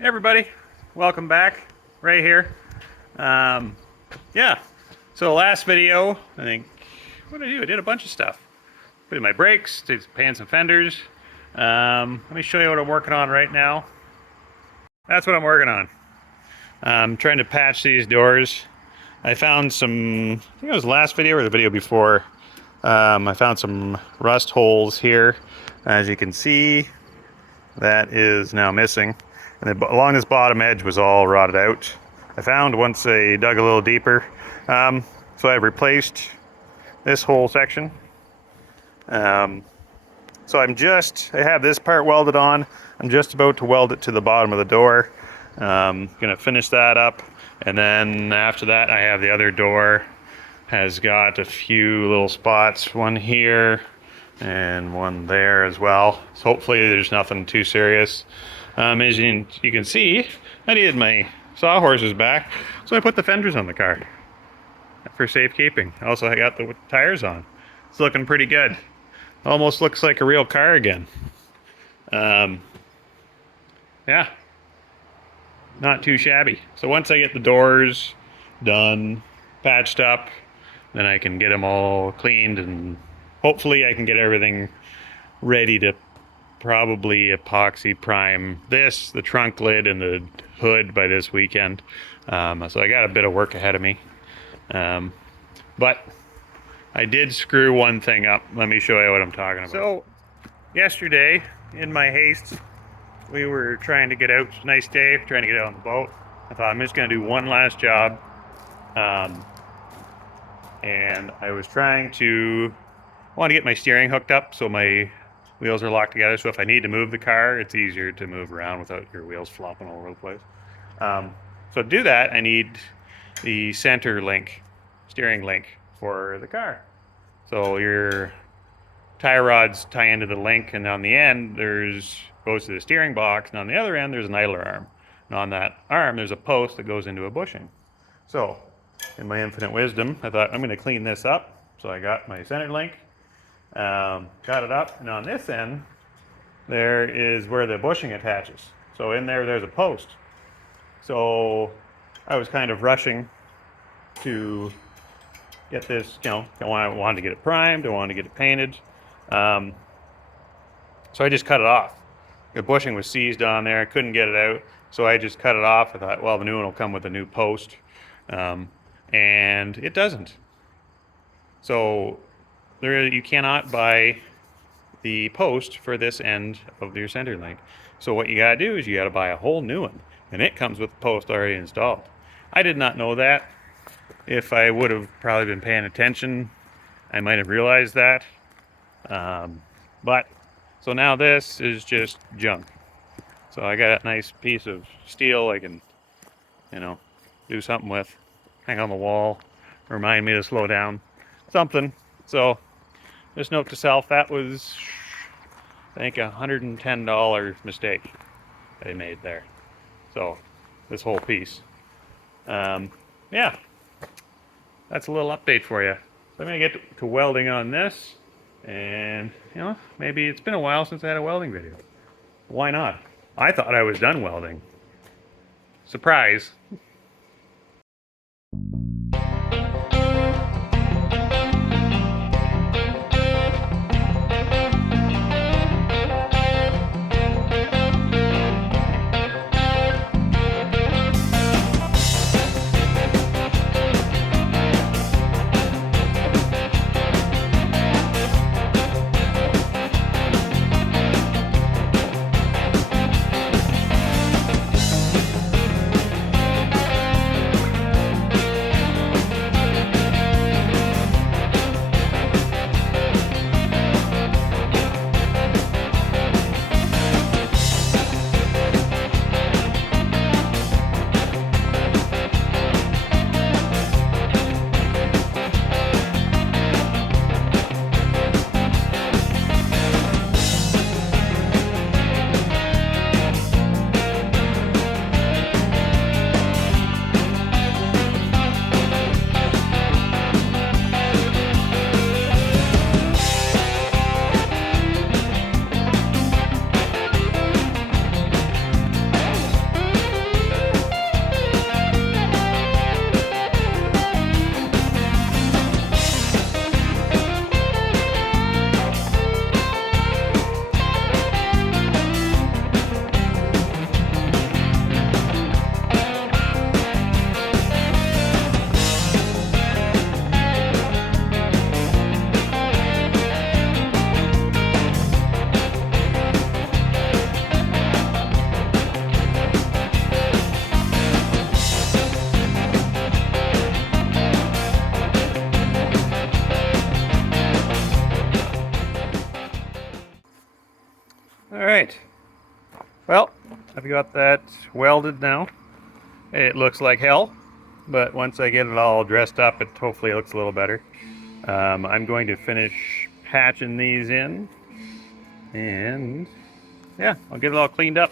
Hey everybody, welcome back. Right here. Yeah. So last video, I think, what did I do? I did a bunch of stuff. Put in my brakes, did pans and fenders. Let me show you what I'm working on right now. That's what I'm working on. I'm trying to patch these doors. I found some, I think it was the last video or the video before. I found some rust holes here. As you can see, that is now missing. And then along this bottom edge was all rotted out. I found once I dug a little deeper. So I've replaced this whole section. So I have this part welded on. I'm just about to weld it to the bottom of the door. Gonna finish that up. And then after that, I have the other door. Has got a few little spots, one here and one there as well. So hopefully there's nothing too serious. As you can see, I needed my sawhorses back, so I put the fenders on the car for safekeeping. Also, I got the tires on. It's looking pretty good. Almost looks like a real car again. Yeah, not too shabby. So once I get the doors done, patched up, then I can get them all cleaned, and hopefully I can get everything ready to probably epoxy prime the trunk lid and the hood by this weekend. So I got a bit of work ahead of me. But I did screw one thing up. Let me show you what I'm talking about. So yesterday, in my haste, we were trying to get out. Nice day, trying to get out on the boat. I thought I'm just gonna do one last job. And I was trying to get my steering hooked up so my wheels are locked together, so if I need to move the car, it's easier to move around without your wheels flopping all over the place. So to do that, I need the center link, steering link for the car. So your tie rods tie into the link, and on the end goes to the steering box, and on the other end there's an idler arm. And on that arm there's a post that goes into a bushing. So in my infinite wisdom, I thought I'm going to clean this up. So I got my center link, got it up, and on this end there is where the bushing attaches. So in there's a post. So I was kind of rushing to get this, I wanted to get it primed, I wanted to get it painted. So I just cut it off. The bushing was seized on there, I couldn't get it out, so I just cut it off. I thought, well, the new one will come with a new post, and it doesn't. So you cannot buy the post for this end of your center link. So what you gotta do is you gotta buy a whole new one, and it comes with the post already installed. I did not know that. If I would have probably been paying attention, I might have realized that. So now this is just junk. So I got a nice piece of steel I can, do something with, hang on the wall, remind me to slow down, something. So just note to self, that was, I think, $110 mistake that I made there. So this whole piece. Yeah, that's a little update for you. So I'm gonna get to welding on this, and maybe it's been a while since I had a welding video. Why not? I thought I was done welding. Surprise. I've got that welded now. It looks like hell, but once I get it all dressed up, it hopefully looks a little better. I'm going to finish patching these in, and yeah, I'll get it all cleaned up.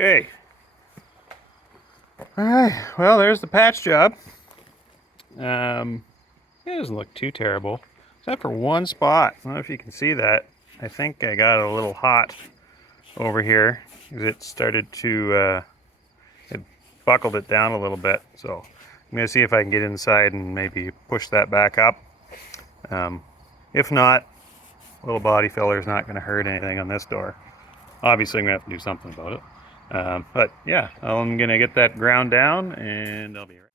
Okay. Alright, well, there's the patch job. It doesn't look too terrible, except for one spot. I don't know if you can see that. I think I got a little hot over here because it started to, it buckled it down a little bit. So I'm going to see if I can get inside and maybe push that back up. If not, a little body filler is not going to hurt anything on this door. Obviously, I'm going to have to do something about it. But yeah, I'm gonna get that ground down and I'll be right.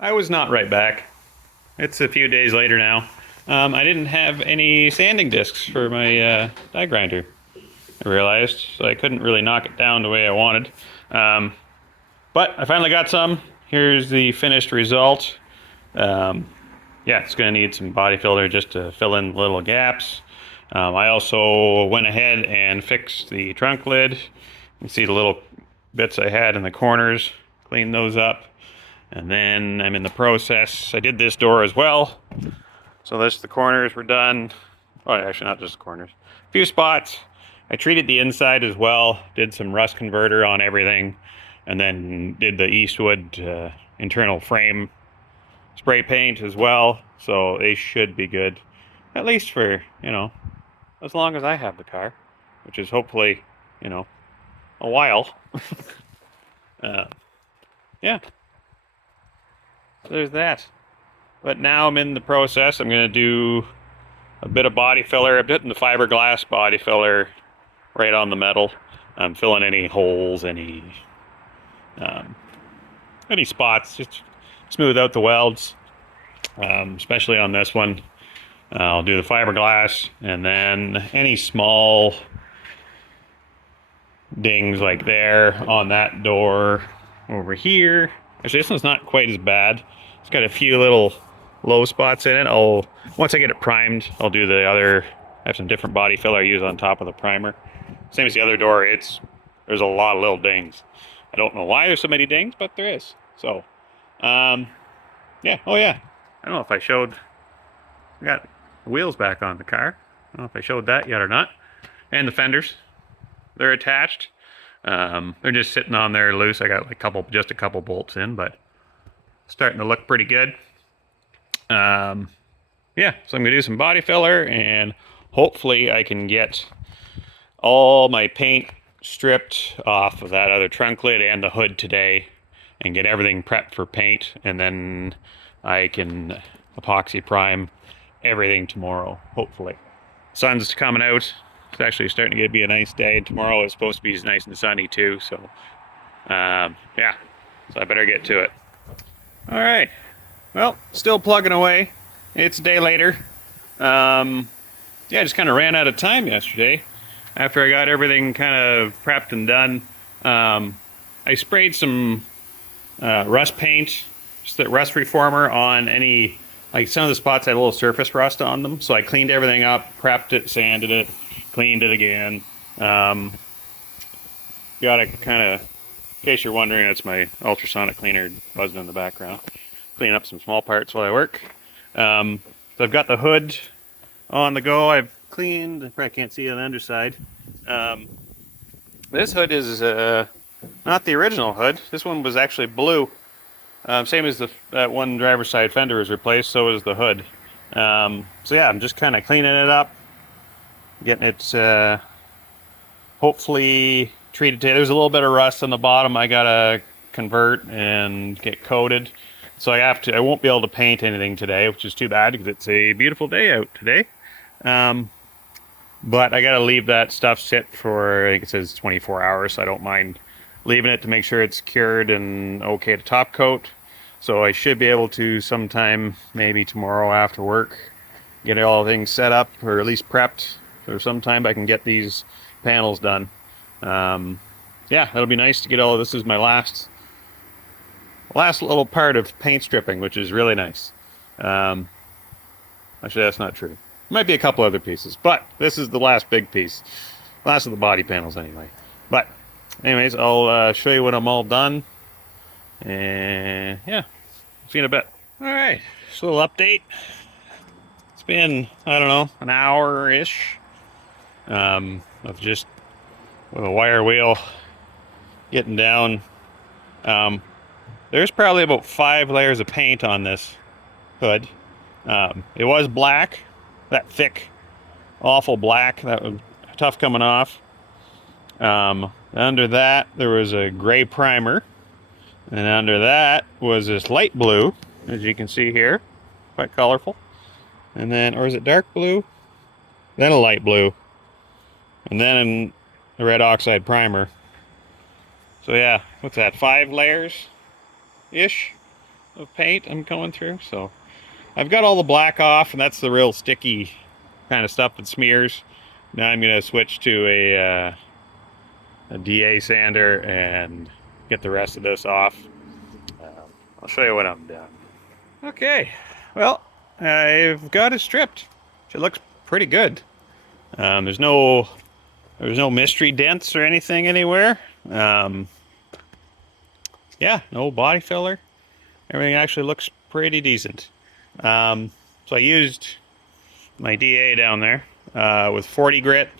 I was not right back. It's a few days later now. I didn't have any sanding discs for my die grinder, I realized, so I couldn't really knock it down the way I wanted. But I finally got some. Here's the finished result. Yeah, it's gonna need some body filler just to fill in little gaps. I also went ahead and fixed the trunk lid. You can see the little bits I had in the corners, cleaned those up. And then I'm in the process. I did this door as well. So the corners were done. Oh, actually not just the corners. A few spots. I treated the inside as well. Did some rust converter on everything. And then did the Eastwood internal frame spray paint as well. So they should be good. At least for, you know, as long as I have the car. Which is hopefully, you know, a while. Yeah. So there's that. But now I'm in the process. I'm going to do a bit of body filler. I'm putting the fiberglass body filler right on the metal. I'm filling any holes, any spots, just smooth out the welds, especially on this one. I'll do the fiberglass, and then any small dings like there on that door over here. Actually, this one's not quite as bad. It's got a few little low spots in it. Once I get it primed, I'll do the other I have some different body filler I use on top of the primer. Same as the other door, there's a lot of little dings. I don't know why there's so many dings, but there is. So, yeah, oh yeah. I don't know if I showed, I got the wheels back on the car. I don't know if I showed that yet or not. And the fenders, they're attached. They're just sitting on there loose. I got like just a couple bolts in, but starting to look pretty good. Yeah, so I'm gonna do some body filler, and hopefully I can get all my paint stripped off of that other trunk lid and the hood today and get everything prepped for paint, and then I can epoxy prime everything tomorrow, hopefully. Sun's coming out. It's actually starting to be a nice day. Tomorrow is supposed to be nice and sunny too, so yeah, so I better get to it. All right, well, still plugging away. It's a day later. Yeah, I just kind of ran out of time yesterday. After I got everything kind of prepped and done, I sprayed some rust paint, just that rust reformer on any, like some of the spots had a little surface rust on them. So I cleaned everything up, prepped it, sanded it, cleaned it again. Got it kind of, in case you're wondering, that's my ultrasonic cleaner buzzing in the background. Clean up some small parts while I work. So I've got the hood on the go. I've cleaned, I probably can't see it on the underside. This hood is not the original hood. This one was actually blue. Same as that one driver's side fender was replaced, so is the hood. So yeah, I'm just kind of cleaning it up, getting it hopefully treated today. There's a little bit of rust on the bottom I gotta convert and get coated. So I won't be able to paint anything today, which is too bad because it's a beautiful day out today. But I gotta leave that stuff sit for, I think it says 24 hours, so I don't mind leaving it to make sure it's cured and okay to top coat. So I should be able to sometime, maybe tomorrow after work, get all things set up, or at least prepped, or sometime I can get these panels done. Yeah, that'll be nice to get all of this. Is my last little part of paint stripping, which is really nice. Actually, that's not true. Might be a couple other pieces, but this is the last big piece. Last of the body panels anyway. But anyways, I'll show you when I'm all done. And yeah, see you in a bit. All right, just a little update. It's been, I don't know, an hour-ish of just with a wire wheel getting down. There's probably about 5 layers of paint on this hood. It was black, that thick, awful black, that was tough coming off. Under that, there was a gray primer. And under that was this light blue, as you can see here, quite colorful. And then, or is it dark blue? Then a light blue. And then a red oxide primer. So yeah, what's that, 5 layers-ish of paint I'm going through. So I've got all the black off, and that's the real sticky kind of stuff that smears. Now I'm going to switch to a DA sander and get the rest of this off. I'll show you when I'm done. Okay, well, I've got it stripped. It looks pretty good. There's no mystery dents or anything anywhere. Yeah, no body filler. Everything actually looks pretty decent. So I used my DA down there with 40 grit.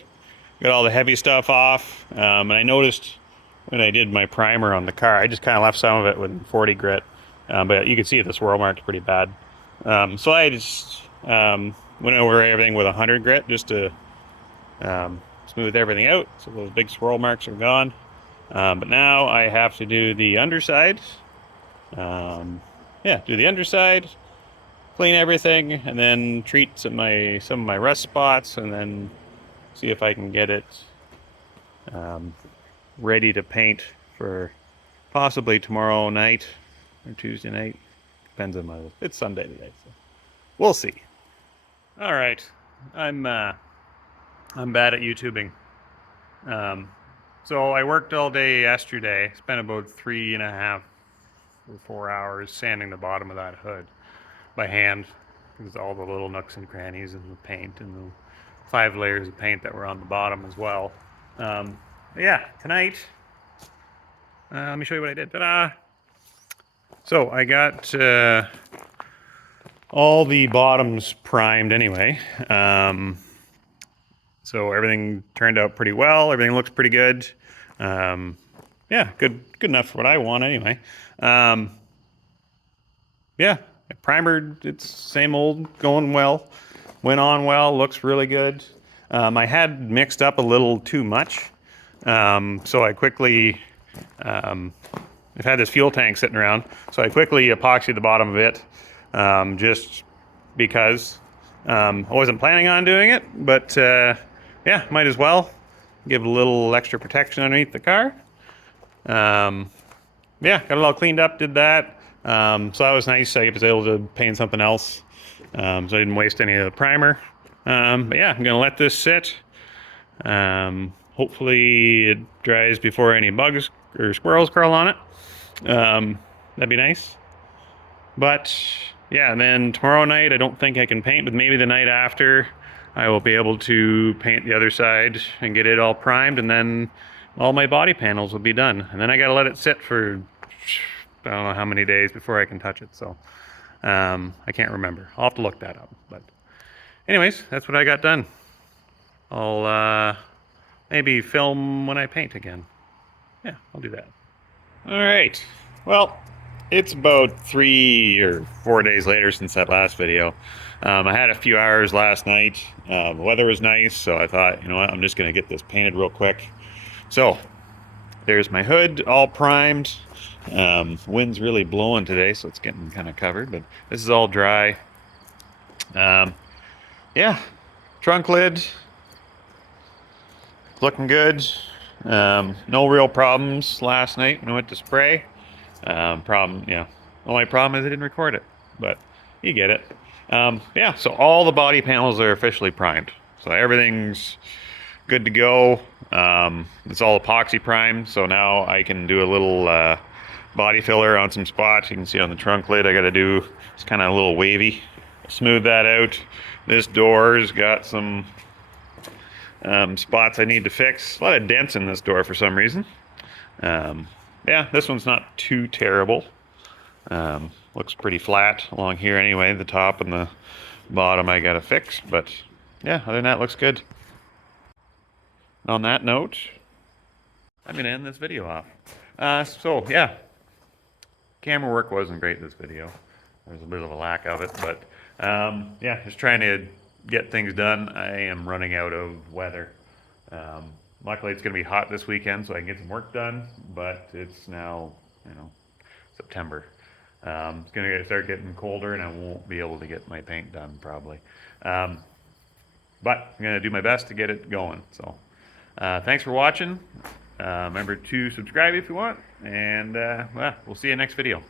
Got all the heavy stuff off. And I noticed when I did my primer on the car, I just kind of left some of it with 40 grit. But you can see the swirl mark's pretty bad. So I just went over everything with 100 grit just to smooth everything out. So those big swirl marks are gone. But now I have to do the underside. Yeah, do the underside, clean everything, and then treat some of my rust spots, and then see if I can get it ready to paint for possibly tomorrow night or Tuesday night. Depends on it's Sunday today, so we'll see. All right, I'm bad at YouTubing. So I worked all day yesterday. Spent about 3.5 or 4 hours sanding the bottom of that hood by hand, because all the little nooks and crannies and the paint and 5 layers of paint that were on the bottom as well. Yeah, tonight, let me show you what I did. Ta-da! So I got all the bottoms primed anyway. So everything turned out pretty well. Everything looks pretty good. Yeah, good enough for what I want anyway. Yeah, primered, it's same old, going well. Went on well, looks really good. I had mixed up a little too much. So I quickly, I've had this fuel tank sitting around, so I quickly epoxied the bottom of it, just because. I wasn't planning on doing it, but yeah, might as well give a little extra protection underneath the car. Yeah, got it all cleaned up, did that. So that was nice. I was able to paint something else, so I didn't waste any of the primer. But yeah, I'm gonna let this sit. Hopefully it dries before any bugs or squirrels crawl on it. That'd be nice. But yeah, and then tomorrow night I don't think I can paint, but maybe the night after I will be able to paint the other side and get it all primed, and then all my body panels will be done. And then I gotta let it sit for I don't know how many days before I can touch it, so I can't remember. I'll have to look that up. But anyways, that's what I got done. I'll maybe film when I paint again. Yeah, I'll do that. All right. Well, it's about 3 or 4 days later since that last video. I had a few hours last night. The weather was nice, so I thought, you know what, I'm just gonna get this painted real quick. So there's my hood all primed. Wind's really blowing today, so it's getting kind of covered, but this is all dry. Yeah, trunk lid, looking good. No real problems last night when I went to spray. Yeah, only problem is I didn't record it, but you get it. Yeah, so all the body panels are officially primed, so everything's good to go. It's all epoxy primed, so now I can do a little body filler on some spots. You can see on the trunk lid I got to do, it's kind of a little wavy. Smooth that out. This door's got some spots I need to fix. A lot of dents in this door for some reason. Yeah, this one's not too terrible. Looks pretty flat along here anyway. The top and the bottom I gotta fix, but yeah, other than that, looks good. On that note, I'm gonna end this video off. So yeah, camera work wasn't great this video. There's a bit of a lack of it, but yeah, just trying to get things done. I am running out of weather. Luckily it's gonna be hot this weekend, so I can get some work done, but it's now, you know, September. It's gonna start getting colder and I won't be able to get my paint done probably. But I'm gonna do my best to get it going. So thanks for watching. Remember to subscribe if you want, and well, we'll see you next video.